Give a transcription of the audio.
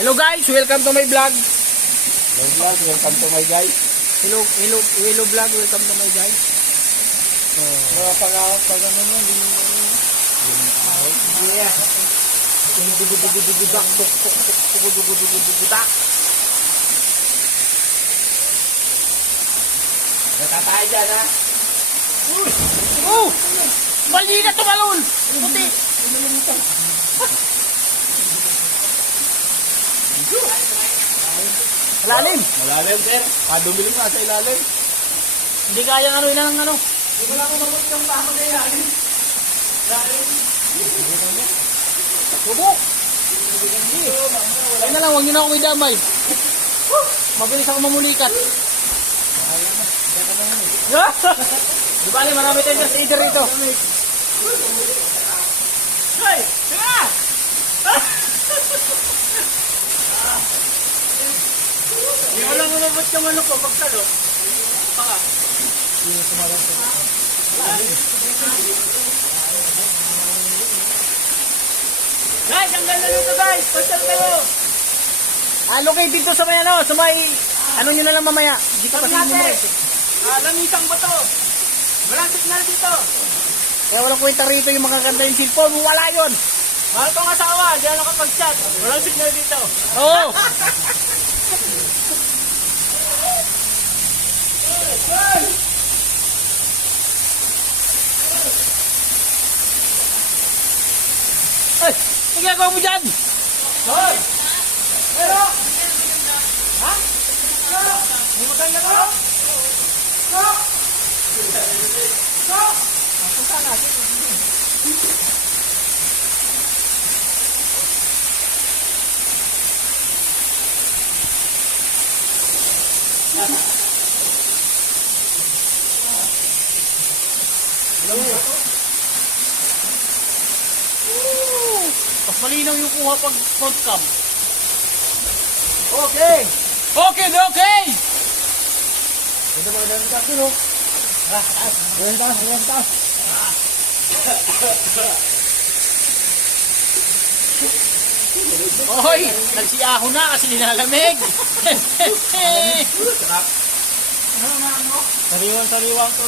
Hello guys, welcome to my vlog. Hello vlog, welcome to my guys. Hello vlog, welcome to my guys. Mga pag ano mo, Yeah. Dugudugudugudugudak. natatay dyan ha. Oh! Mali na tumalon! Puti! Malalim! Malalim sir. Dumilim nga sa ilalim. Hindi kayang ano yun ang ano. Hindi mo lang umabot yung bako na ilalim. Subok! Kaya na lang, huwag nyo na akong idamay. Mabilis ako mamulikat. Di bali, marami tayong first aider rito. Hey! Tira! Hindi mo lang umabot yung ano ko pagtalo. Baka. Guys, ang ganda nito guys! Pasal kayo! Located to sa may ano, sa may... Ano nyo na lang mamaya. Hindi ka kasi Sabi nyo natin, lamisang ba to? Walang signal dito. Kaya walang kwenta rito yung makakanta yung cellphone. Wala yun. Mahal kong asawa, di ako nakapag-chat. Walang signal dito. Oo. Ay, ang ginagawa mo dyan? Hoy! Pero! Ha? Pero! Hindi mo kaya ko? No! No! Punta natin. Mas malinaw yung kuha pag front cam. Okay! Okay. Ito ba ganun ka dito? Ganun taas. Oy, nagsiyaho na kasi nilalamig. Sariwang-sariwang to.